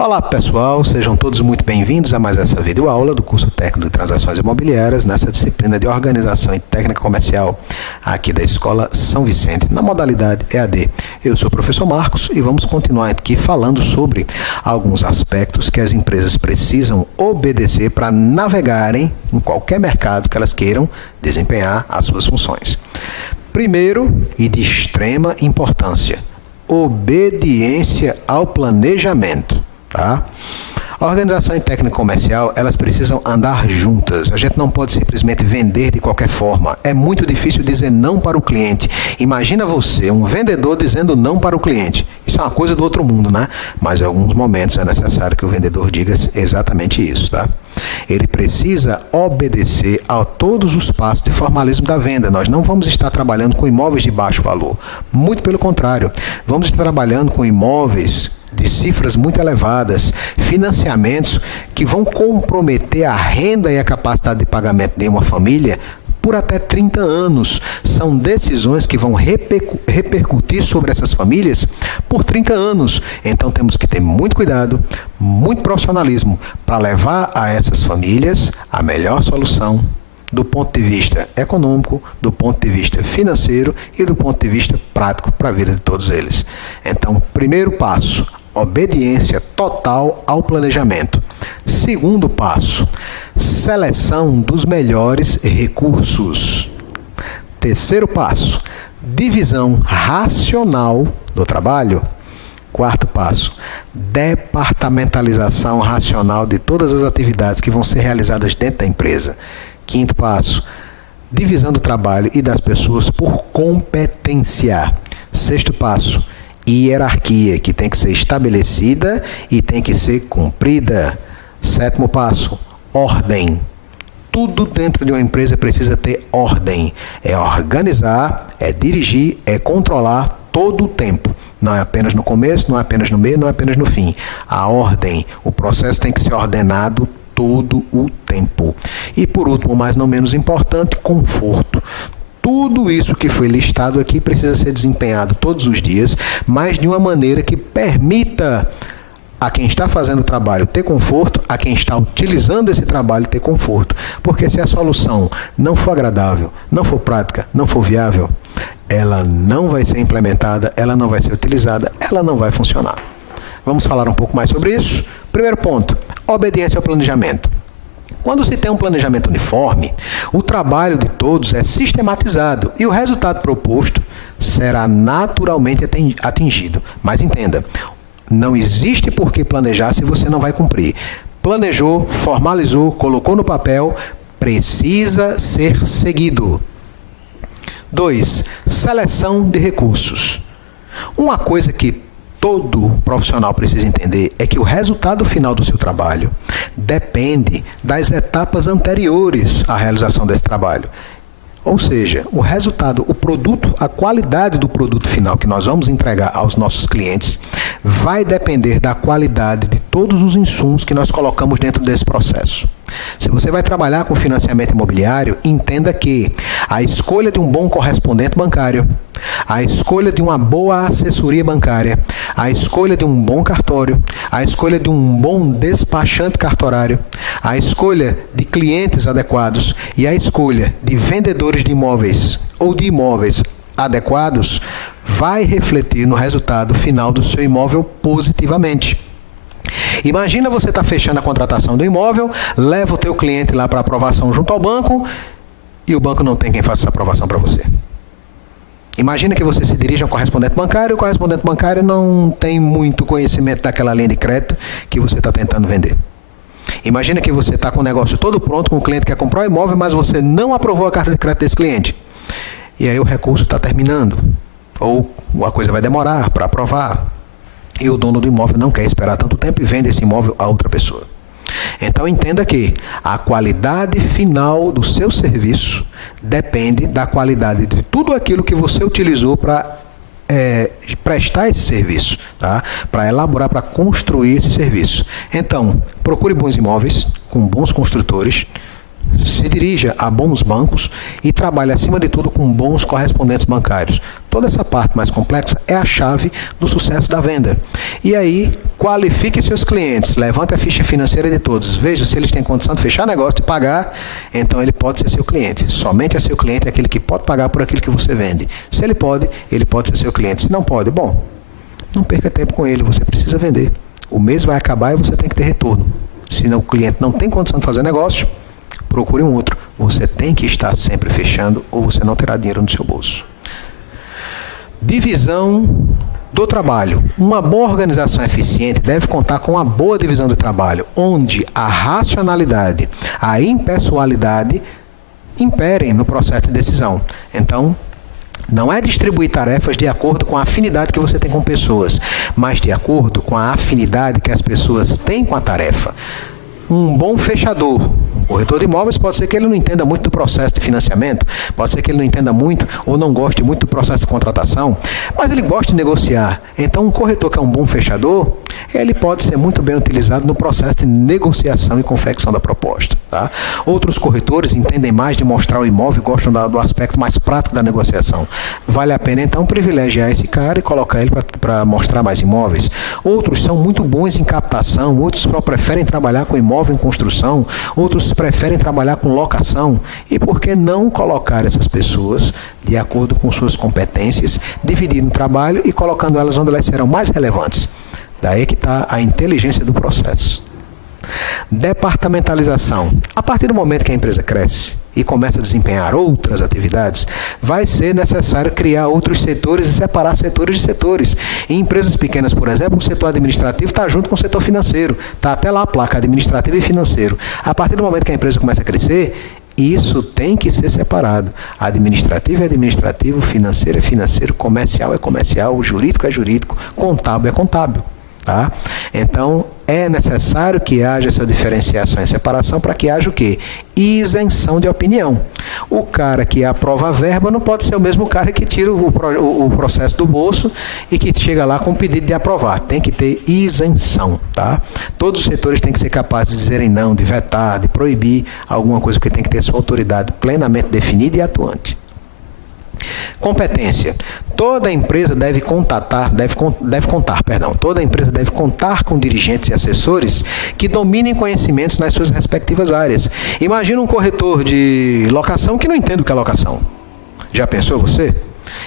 Olá pessoal, sejam todos muito bem-vindos a mais essa videoaula do curso técnico de transações imobiliárias nessa disciplina de organização e técnica comercial aqui da Escola São Vicente, na modalidade EAD. Eu sou o professor Marcos e vamos continuar aqui falando sobre alguns aspectos que as empresas precisam obedecer para navegarem em qualquer mercado que elas queiram desempenhar as suas funções. Primeiro, e de extrema importância, obediência ao planejamento. Tá? A organização e técnica comercial, elas precisam andar juntas. A gente não pode simplesmente vender de qualquer forma. É muito difícil dizer não para o cliente. Imagina você, um vendedor, dizendo não para o cliente. Isso é uma coisa do outro mundo, né? Mas em alguns momentos é necessário que o vendedor diga exatamente isso, tá? Ele precisa obedecer a todos os passos de formalismo da venda. Nós não vamos estar trabalhando com imóveis de baixo valor. Muito pelo contrário. Vamos estar trabalhando com imóveis de cifras muito elevadas, financiamentos que vão comprometer a renda e a capacidade de pagamento de uma família por até 30 anos. São decisões que vão repercutir sobre essas famílias por 30 anos. Então temos que ter muito cuidado, muito profissionalismo para levar a essas famílias a melhor solução do ponto de vista econômico, do ponto de vista financeiro e do ponto de vista prático para a vida de todos eles. Então, primeiro passo, obediência total ao planejamento. Segundo passo, seleção dos melhores recursos. Terceiro passo, divisão racional do trabalho. Quarto passo, departamentalização racional de todas as atividades que vão ser realizadas dentro da empresa. Quinto passo, divisão do trabalho e das pessoas por competência. Sexto passo, hierarquia, que tem que ser estabelecida e tem que ser cumprida. Sétimo passo, ordem. Tudo dentro de uma empresa precisa ter ordem. É organizar, é dirigir, é controlar todo o tempo. Não é apenas no começo, não é apenas no meio, não é apenas no fim. A ordem, o processo tem que ser ordenado todo o tempo. E por último, mas não menos importante, conforto. Tudo isso que foi listado aqui precisa ser desempenhado todos os dias, mas de uma maneira que permita a quem está fazendo o trabalho ter conforto, a quem está utilizando esse trabalho ter conforto. Porque se a solução não for agradável, não for prática, não for viável, ela não vai ser implementada, ela não vai ser utilizada, ela não vai funcionar. Vamos falar um pouco mais sobre isso? Primeiro ponto, obediência ao planejamento. Quando se tem um planejamento uniforme, o trabalho de todos é sistematizado e o resultado proposto será naturalmente atingido. Mas entenda, não existe por que planejar se você não vai cumprir. Planejou, formalizou, colocou no papel, precisa ser seguido. 2. Seleção de recursos. Uma coisa que todo profissional precisa entender é que o resultado final do seu trabalho depende das etapas anteriores à realização desse trabalho. Ou seja, o resultado, o produto, a qualidade do produto final que nós vamos entregar aos nossos clientes vai depender da qualidade de todos os insumos que nós colocamos dentro desse processo. Se você vai trabalhar com financiamento imobiliário, entenda que a escolha de um bom correspondente bancário, a escolha de uma boa assessoria bancária, a escolha de um bom cartório, a escolha de um bom despachante cartorário, a escolha de clientes adequados e a escolha de vendedores de imóveis ou de imóveis adequados vai refletir no resultado final do seu imóvel positivamente. Imagina você está fechando a contratação do imóvel, leva o teu cliente lá para aprovação junto ao banco e o banco não tem quem faça essa aprovação para você. Imagina que você se dirige a um correspondente bancário e o correspondente bancário não tem muito conhecimento daquela linha de crédito que você está tentando vender. Imagina que você está com o negócio todo pronto, com o cliente que quer comprar o imóvel, mas você não aprovou a carta de crédito desse cliente. E aí o recurso está terminando, ou a coisa vai demorar para aprovar. E o dono do imóvel não quer esperar tanto tempo e vende esse imóvel a outra pessoa. Então entenda que a qualidade final do seu serviço depende da qualidade de tudo aquilo que você utilizou para prestar esse serviço, tá? Para elaborar, para construir esse serviço. Então, procure bons imóveis com bons construtores, se dirija a bons bancos e trabalhe, acima de tudo, com bons correspondentes bancários. Toda essa parte mais complexa é a chave do sucesso da venda. E aí, qualifique seus clientes, levante a ficha financeira de todos, veja se eles têm condição de fechar negócio, de pagar, então ele pode ser seu cliente. Somente é seu cliente aquele que pode pagar por aquilo que você vende. Se ele pode ser seu cliente. Se não pode, bom, não perca tempo com ele, você precisa vender. O mês vai acabar e você tem que ter retorno. Se o cliente não tem condição de fazer negócio, procure um outro. Você tem que estar sempre fechando ou você não terá dinheiro no seu bolso. Divisão do trabalho. Uma boa organização eficiente deve contar com uma boa divisão do trabalho, onde a racionalidade, a impessoalidade imperem no processo de decisão. Então, não é distribuir tarefas de acordo com a afinidade que você tem com pessoas, mas de acordo com a afinidade que as pessoas têm com a tarefa. Um bom fechador, um corretor de imóveis, pode ser que ele não entenda muito do processo de financiamento, pode ser que ele não entenda muito ou não goste muito do processo de contratação, mas ele gosta de negociar. Então, um corretor que é um bom fechador, ele pode ser muito bem utilizado no processo de negociação e confecção da proposta. Tá? Outros corretores entendem mais de mostrar o imóvel e gostam do aspecto mais prático da negociação. Vale a pena, então, privilegiar esse cara e colocar ele para mostrar mais imóveis. Outros são muito bons em captação, outros preferem trabalhar com imóvel em construção, outros preferem trabalhar com locação. E por que não colocar essas pessoas de acordo com suas competências, dividindo o trabalho e colocando elas onde elas serão mais relevantes? Daí que está a inteligência do processo. Departamentalização. A partir do momento que a empresa cresce e começa a desempenhar outras atividades, vai ser necessário criar outros setores e separar setores de setores. Em empresas pequenas, por exemplo, o setor administrativo está junto com o setor financeiro. Está até lá a placa administrativo e financeiro. A partir do momento que a empresa começa a crescer, isso tem que ser separado. Administrativo é administrativo, financeiro é financeiro, comercial é comercial, jurídico é jurídico, contábil é contábil. Tá? Então, é necessário que haja essa diferenciação e separação para que haja o quê? Isenção de opinião. O cara que aprova a verba não pode ser o mesmo cara que tira o processo do bolso e que chega lá com o pedido de aprovar. Tem que ter isenção. Tá? Todos os setores têm que ser capazes de dizerem não, de vetar, de proibir alguma coisa, porque tem que ter sua autoridade plenamente definida e atuante. Competência. Toda empresa deve contar com dirigentes e assessores que dominem conhecimentos nas suas respectivas áreas. Imagina um corretor de locação que não entende o que é locação. Já pensou você?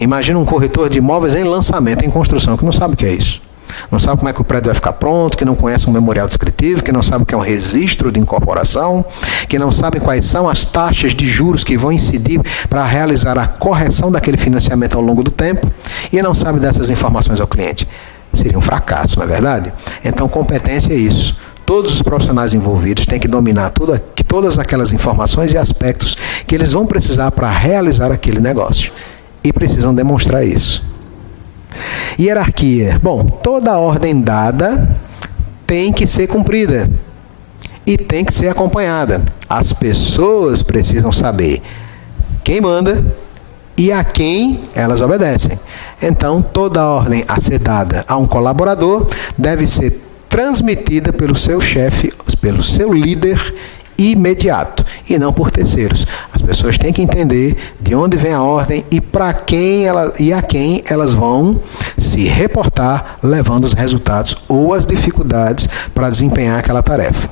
Imagina um corretor de imóveis em lançamento, em construção, que não sabe o que é isso. Não sabe como é que o prédio vai ficar pronto, que não conhece um memorial descritivo, que não sabe o que é um registro de incorporação, que não sabe quais são as taxas de juros que vão incidir para realizar a correção daquele financiamento ao longo do tempo e não sabe dessas informações ao cliente. Seria um fracasso, não é verdade? Então, competência é isso. Todos os profissionais envolvidos têm que dominar todas aquelas informações e aspectos que eles vão precisar para realizar aquele negócio. E precisam demonstrar isso. Hierarquia. Bom, toda ordem dada tem que ser cumprida e tem que ser acompanhada. As pessoas precisam saber quem manda e a quem elas obedecem. Então, toda ordem a ser dada a um colaborador deve ser transmitida pelo seu chefe, pelo seu líder imediato e não por terceiros. As pessoas têm que entender de onde vem a ordem e para quem a quem elas vão se reportar, levando os resultados ou as dificuldades para desempenhar aquela tarefa.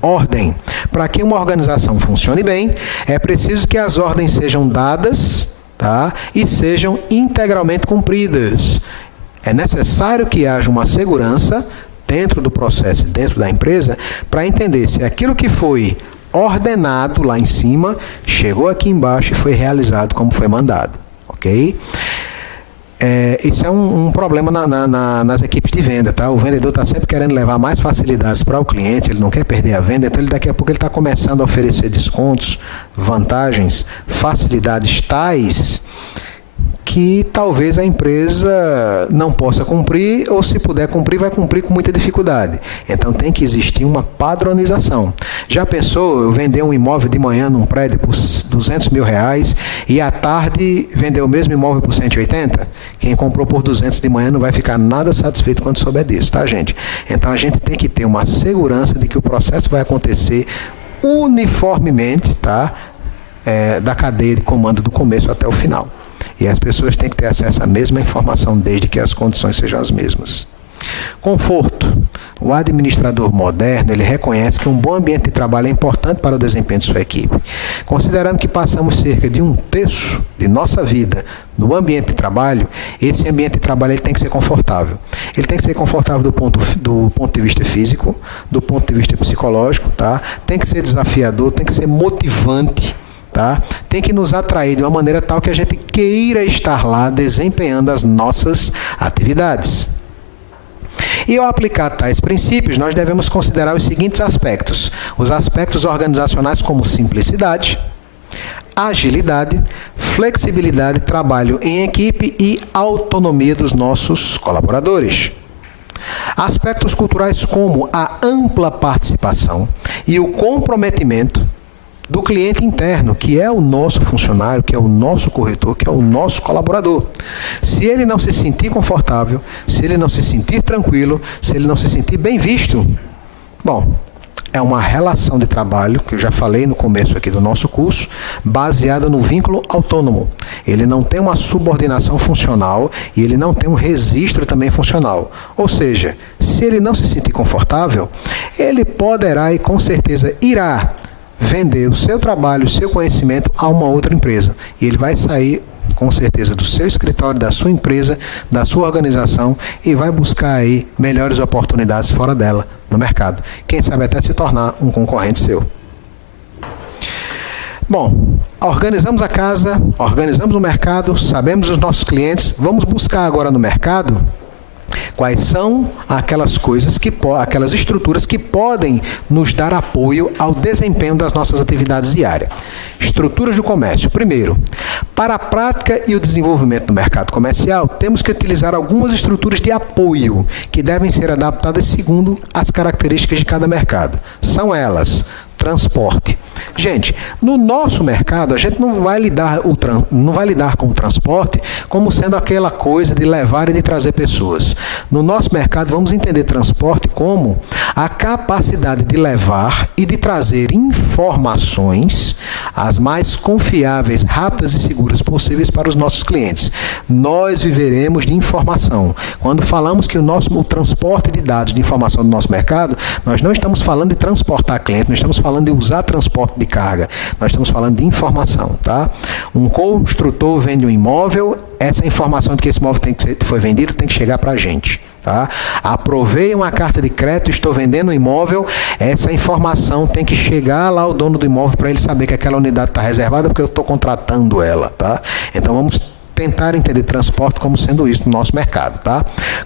Ordem. Para que uma organização funcione bem, é preciso que as ordens sejam dadas, tá? E sejam integralmente cumpridas. É necessário que haja uma segurança dentro do processo, dentro da empresa, para entender se aquilo que foi ordenado lá em cima, chegou aqui embaixo e foi realizado como foi mandado, ok? Isso é um problema nas equipes de venda, tá? O vendedor está sempre querendo levar mais facilidades para o cliente, ele não quer perder a venda, então daqui a pouco ele está começando a oferecer descontos, vantagens, facilidades tais que talvez a empresa não possa cumprir, ou se puder cumprir, vai cumprir com muita dificuldade. Então tem que existir uma padronização. Já pensou eu vender um imóvel de manhã num prédio por R$200 mil e à tarde vender o mesmo imóvel por 180? Quem comprou por 200 de manhã não vai ficar nada satisfeito quando souber disso, tá, gente? Então a gente tem que ter uma segurança de que o processo vai acontecer uniformemente, tá? Da cadeia de comando do começo até o final. E as pessoas têm que ter acesso à mesma informação desde que as condições sejam as mesmas. Conforto. O administrador moderno, ele reconhece que um bom ambiente de trabalho é importante para o desempenho de sua equipe. Considerando que passamos cerca de 1/3 de nossa vida no ambiente de trabalho, esse ambiente de trabalho ele tem que ser confortável. Ele tem que ser confortável do ponto de vista físico, do ponto de vista psicológico, tá? Tem que ser desafiador, tem que ser motivante, tá? Tem que nos atrair de uma maneira tal que a gente queira estar lá desempenhando as nossas atividades. E ao aplicar tais princípios, nós devemos considerar os seguintes aspectos. Os aspectos organizacionais como simplicidade, agilidade, flexibilidade, trabalho em equipe e autonomia dos nossos colaboradores. Aspectos culturais como a ampla participação e o comprometimento do cliente interno, que é o nosso funcionário, que é o nosso corretor, que é o nosso colaborador. Se ele não se sentir confortável, se ele não se sentir tranquilo, se ele não se sentir bem visto, bom, é uma relação de trabalho, que eu já falei no começo aqui do nosso curso, baseada no vínculo autônomo. Ele não tem uma subordinação funcional e ele não tem um registro também funcional. Ou seja, se ele não se sentir confortável, ele poderá e com certeza irá vender o seu trabalho, o seu conhecimento a uma outra empresa. E ele vai sair, com certeza, do seu escritório, da sua empresa, da sua organização e vai buscar aí melhores oportunidades fora dela, no mercado. Quem sabe até se tornar um concorrente seu. Bom, organizamos a casa, organizamos o mercado, sabemos os nossos clientes, vamos buscar agora no mercado quais são aquelas coisas aquelas estruturas que podem nos dar apoio ao desempenho das nossas atividades diárias. Estruturas do comércio. Primeiro, para a prática e o desenvolvimento do mercado comercial, temos que utilizar algumas estruturas de apoio que devem ser adaptadas segundo as características de cada mercado. São elas: transporte. Gente, no nosso mercado, a gente não vai lidar com o transporte como sendo aquela coisa de levar e de trazer pessoas. No nosso mercado, vamos entender transporte como a capacidade de levar e de trazer informações as mais confiáveis, rápidas e seguras possíveis para os nossos clientes. Nós viveremos de informação. Quando falamos que o transporte de dados de informação do nosso mercado, nós não estamos falando de transportar cliente, nós estamos falando de usar transporte de carga. Nós estamos falando de informação, tá? Um construtor vende um imóvel, essa informação de que esse imóvel foi vendido tem que chegar para a gente, tá? Aprovei uma carta de crédito, estou vendendo um imóvel, essa informação tem que chegar lá ao dono do imóvel para ele saber que aquela unidade está reservada porque eu estou contratando ela, tá? Então vamos tentar entender transporte como sendo isso no nosso mercado, tá?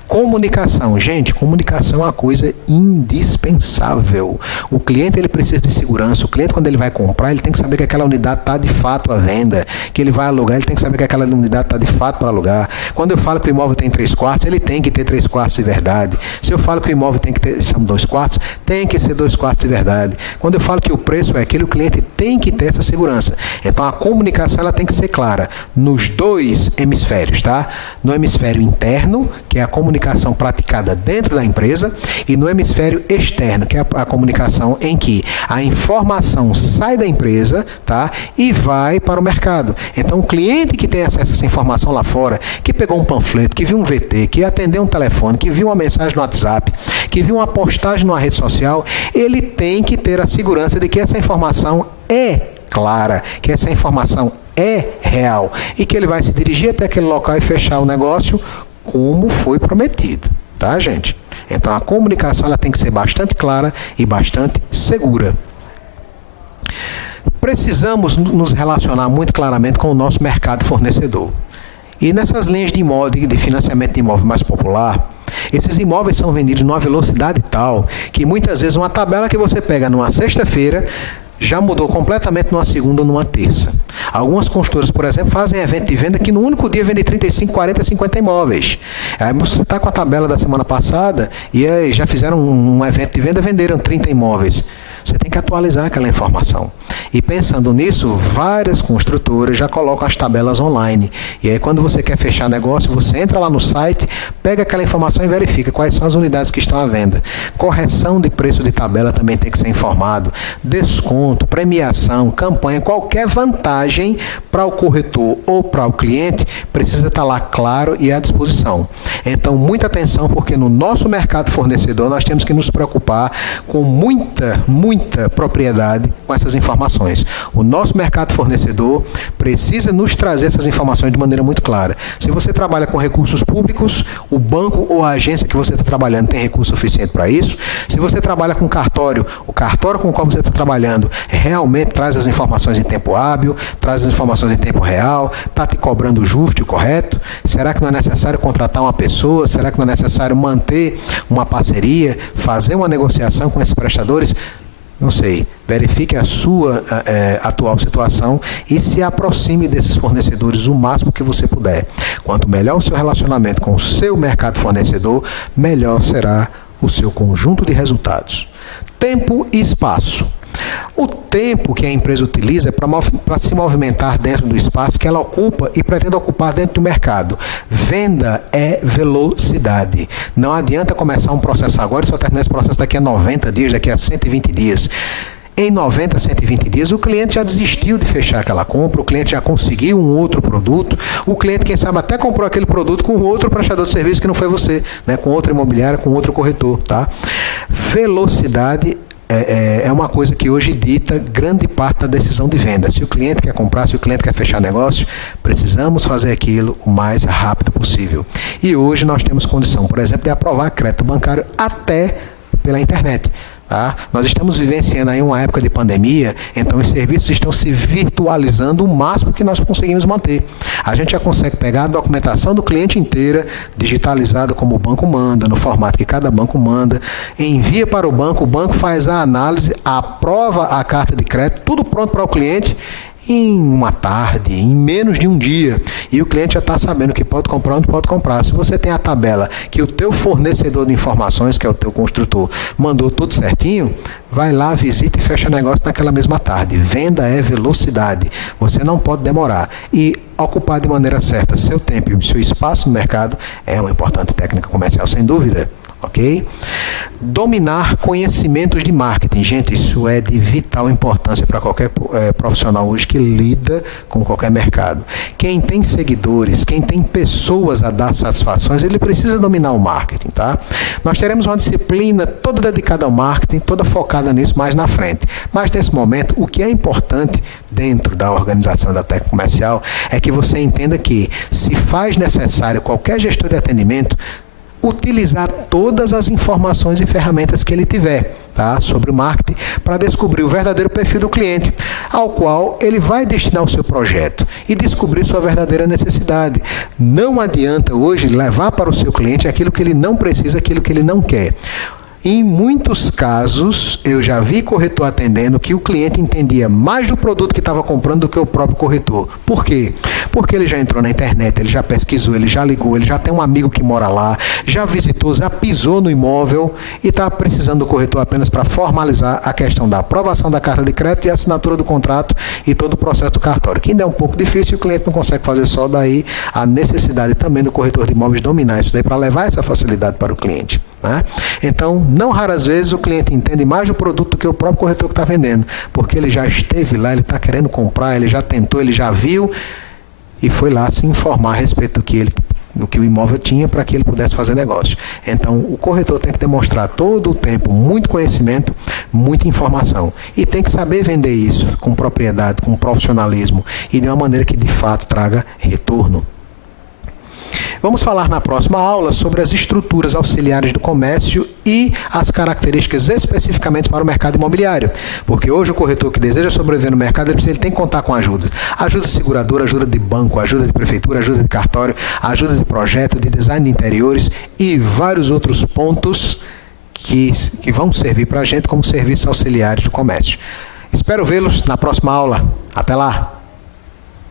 Comunicação. Gente, comunicação é uma coisa indispensável. O cliente, ele precisa de segurança. O cliente, quando ele vai comprar, ele tem que saber que aquela unidade está de fato à venda. Que ele vai alugar, ele tem que saber que aquela unidade está de fato para alugar. Quando eu falo que o imóvel tem 3 quartos, ele tem que ter 3 quartos de verdade. Se eu falo que o imóvel são 2 quartos, tem que ser 2 quartos de verdade. Quando eu falo que o preço é aquele, o cliente tem que ter essa segurança. Então, a comunicação, ela tem que ser clara nos dois hemisférios, tá? No hemisfério interno, que é a comunicação praticada dentro da empresa, e no hemisfério externo, que é a comunicação em que a informação sai da empresa, tá? E vai para o mercado. Então, o cliente que tem acesso a essa informação lá fora, que pegou um panfleto, que viu um VT, que atendeu um telefone, que viu uma mensagem no WhatsApp, que viu uma postagem numa rede social, ele tem que ter a segurança de que essa informação é clara, que essa informação é real e que ele vai se dirigir até aquele local e fechar o negócio como foi prometido, tá, gente? Então a comunicação, ela tem que ser bastante clara e bastante segura. Precisamos nos relacionar muito claramente com o nosso mercado fornecedor. E nessas linhas de financiamento de imóvel mais popular, esses imóveis são vendidos numa velocidade tal que muitas vezes uma tabela que você pega numa sexta-feira já mudou completamente numa segunda ou numa terça. Algumas construtoras, por exemplo, fazem evento de venda que no único dia vende 35, 40, 50 imóveis. Aí você está com a tabela da semana passada e aí já fizeram um evento de venda, venderam 30 imóveis. você tem que atualizar aquela informação. E pensando nisso, várias construtoras já colocam as tabelas online. E aí quando você quer fechar negócio, você entra lá no site, pega aquela informação e verifica quais são as unidades que estão à venda. Correção de preço de tabela também tem que ser informado. Desconto, premiação, campanha, qualquer vantagem para o corretor ou para o cliente precisa estar lá claro e à disposição. Então, muita atenção, porque no nosso mercado fornecedor nós temos que nos preocupar com muita propriedade com essas informações. O nosso mercado fornecedor precisa nos trazer essas informações de maneira muito clara. Se você trabalha com recursos públicos, o banco ou a agência que você está trabalhando tem recurso suficiente para isso. Se você trabalha com cartório, o cartório com o qual você está trabalhando realmente traz as informações em tempo hábil, traz as informações em tempo real, está te cobrando o justo e o correto? Será que não é necessário contratar uma pessoa? Será que não é necessário manter uma parceria, fazer uma negociação com esses prestadores? Não sei. Verifique a sua atual situação e se aproxime desses fornecedores o máximo que você puder. Quanto melhor o seu relacionamento com o seu mercado fornecedor, melhor será o seu conjunto de resultados. Tempo e espaço. O tempo que a empresa utiliza é para se movimentar dentro do espaço que ela ocupa e pretende ocupar dentro do mercado. Venda é velocidade. Não adianta começar um processo agora e só terminar esse processo daqui a 90 dias, daqui a 120 dias. Em 90, 120 dias, o cliente já desistiu de fechar aquela compra, o cliente já conseguiu um outro produto, o cliente, quem sabe, até comprou aquele produto com outro prestador de serviço que não foi você, né? Com outra imobiliária, com outro corretor, tá? Velocidade é uma coisa que hoje dita grande parte da decisão de venda. Se o cliente quer comprar, se o cliente quer fechar negócio, precisamos fazer aquilo o mais rápido possível. E hoje nós temos condição, por exemplo, de aprovar crédito bancário até pela internet. Tá? Nós estamos vivenciando aí uma época de pandemia, então os serviços estão se virtualizando o máximo que nós conseguimos manter. A gente já consegue pegar a documentação do cliente inteira, digitalizada como o banco manda, no formato que cada banco manda, envia para o banco faz a análise, aprova a carta de crédito, tudo pronto para o cliente, em uma tarde, em menos de um dia, e o cliente já está sabendo que pode comprar onde pode comprar. Se você tem a tabela que o teu fornecedor de informações, que é o teu construtor, mandou tudo certinho, vai lá, visita e fecha negócio naquela mesma tarde. Venda é velocidade, você não pode demorar. E ocupar de maneira certa seu tempo e o seu espaço no mercado é uma importante técnica comercial, sem dúvida. Ok? Dominar conhecimentos de marketing. Gente, isso é de vital importância para qualquer profissional hoje que lida com qualquer mercado. Quem tem seguidores, quem tem pessoas a dar satisfações, ele precisa dominar o marketing, tá? Nós teremos uma disciplina toda dedicada ao marketing, toda focada nisso mais na frente. Mas nesse momento, o que é importante dentro da organização da técnica comercial é que você entenda que, se faz necessário qualquer gestor de atendimento, utilizar todas as informações e ferramentas que ele tiver, tá, sobre o marketing, para descobrir o verdadeiro perfil do cliente, ao qual ele vai destinar o seu projeto e descobrir sua verdadeira necessidade. Não adianta hoje levar para o seu cliente aquilo que ele não precisa, aquilo que ele não quer. Em muitos casos, eu já vi corretor atendendo que o cliente entendia mais do produto que estava comprando do que o próprio corretor. Por quê? Porque ele já entrou na internet, ele já pesquisou, ele já ligou, ele já tem um amigo que mora lá, já visitou, já pisou no imóvel e está precisando do corretor apenas para formalizar a questão da aprovação da carta de crédito e assinatura do contrato e todo o processo do cartório. Que ainda é um pouco difícil, o cliente não consegue fazer só, daí a necessidade também do corretor de imóveis dominar isso daí para levar essa facilidade para o cliente, né? Então, não raras vezes o cliente entende mais do produto do que o próprio corretor que está vendendo, porque ele já esteve lá, ele está querendo comprar, ele já tentou, ele já viu e foi lá se informar a respeito do que o imóvel tinha para que ele pudesse fazer negócio. Então, o corretor tem que demonstrar todo o tempo muito conhecimento, muita informação e tem que saber vender isso com propriedade, com profissionalismo e de uma maneira que de fato traga retorno. Vamos falar na próxima aula sobre as estruturas auxiliares do comércio e as características especificamente para o mercado imobiliário. Porque hoje o corretor que deseja sobreviver no mercado, ele tem que contar com ajuda. Ajuda de seguradora, ajuda de banco, ajuda de prefeitura, ajuda de cartório, ajuda de projeto, de design de interiores e vários outros pontos que vão servir para a gente como serviços auxiliares do comércio. Espero vê-los na próxima aula. Até lá!